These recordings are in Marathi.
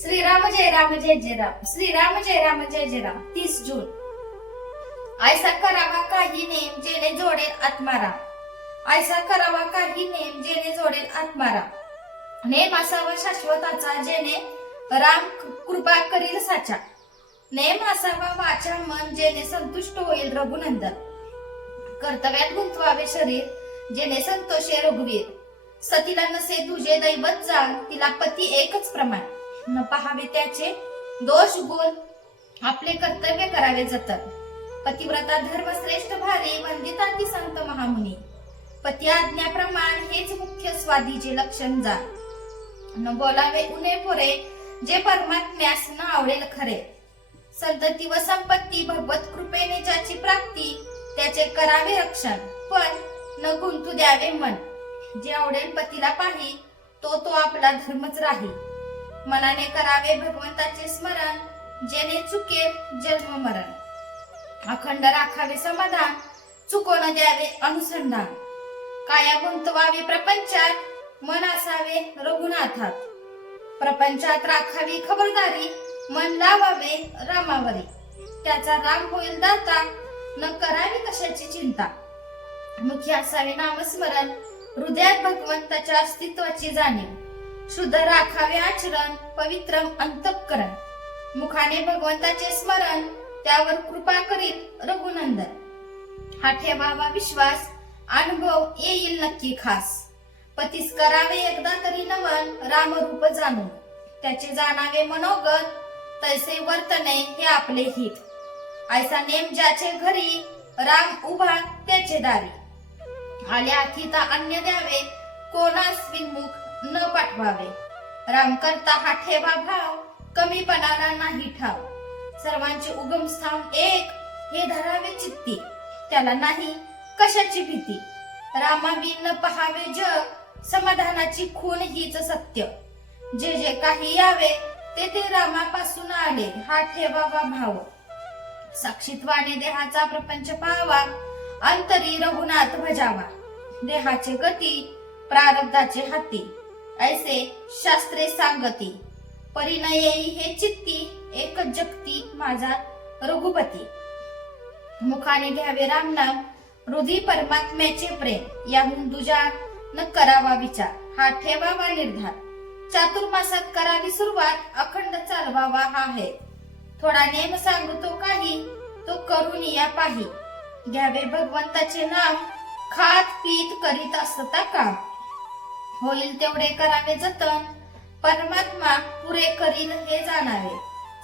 श्रीराम जय राम जय जय राम, श्रीराम जय राम जय जय राम. 30 जून. ऐसा करावा काही नेम जेणे जोडेल आत्माराम. ऐसा करावा काही नेम जेणे जोडेल आत्माराम. नेम असावा शाश्वताचा जेणे राम कृपा करील साचा. नेम असावा वाचा मन जेणे संतुष्ट होईल रघुनंदन. कर्तव्यात गुंतवावे शरीर जेणे संतोषे रघुवीर. सतीला नसे तुझे दैवत जाण, तिला पती एकच प्रमाण. न पहावे त्याचे दोष गुण, आपले कर्तव्य करावे जतन. पतिव्रता धर्म श्रेष्ठ भारी, वंदिता ती संत महामुनी. पती आज्ञाप्रमाण हेच मुख्य स्वादीचे लक्षण जा. न बोलावे उणे पुरे, जे परमात्म्यास न आवडेल खरे. संतती व संपत्ती भगवत कृपेने ज्याची प्राप्ती, त्याचे करावे रक्षण. पण न गुंतू द्यावे मन, जे आवडेल पतीला पाही, तो आपला धर्मच राही. मनाने करावे भगवंताचे स्मरण, जेणे चुकेल जन्म मरण. अखंड राखावे समाधान, चुको न द्यावे अनुसंधान. काया गुंतवावे प्रपंचात, मन असावे रघुनाथात. प्रपंचात राखावी खबरदारी, मन लावावे रामावरी. त्याचा राम होईल दाता, न करावी कशाची चिंता. मुखी असावे नामस्मरण, हृदयात भगवंताच्या अस्तित्वाची जाणीव. शुद्ध राखावे आचरण, पवित्रम अंतःकरण. मुखाने भगवंताचे स्मरण, त्यावर कृपा करील रघुनंदन. हा ठेवावा विश्वास, अनुभव येईल नक्की खास. पतीस करावे एकदा तरी नमन, रामरूप जाणून. त्याचे जाणावे मनोगत, तैसे वर्तने हे आपले हित. ऐसा नेम ज्याचे घरी, राम उभा त्याचे दारी. आल्या अतिता अन्य द्यावे, कोणास विनमुख न पाठवावे. राम करता हा ठेवा भाव, कमीपणाला नाही ठाव. सर्वांचे उगमस्थान एक, हे धरावे चित्ती. त्याला नाही कशाची भीती. रामाविन न पहावे जग, समाधानाची खून हीच सत्य. जे जे काही यावे, ते रामापासून आले, हा ठेवावा भाव. साक्षीत्वाने देहाचा प्रपंच पाहावा, अंतरी रघुनाथ भजावा. देहाचे गती प्रारब्धाचे हाती, ऐसे शास्त्रे सांगती. परिणय हे चित्ती, एकच जगती माझा रघुपती. मुखाने घ्यावे रामनाम, हृदय परमात्म्याचे प्रेम. याहून दुजा न करावा विचार, हा ठेवावा निर्धार. चातुर्मासात करावी सुरुवात, अखंड चालवावा हा आहे. थोडा नेम सांगतो काही, तो करून या पाही. घ्यावे भगवंताचे नाम, खात पीत करीत असता काम. होईल तेवढे करावे जतन, परमात्मा पुरे करील हे जाणावे.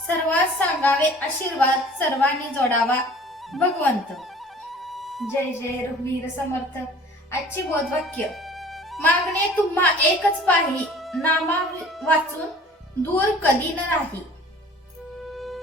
सर्वात सांगावे आशीर्वाद, सर्वांनी जोडावा भगवंत. जय जय रघुवीर समर्थ. आजचे बोधवाक्य. मागणे तुम्हा एकच पाही, नामा वाचून दूर कधी न राही.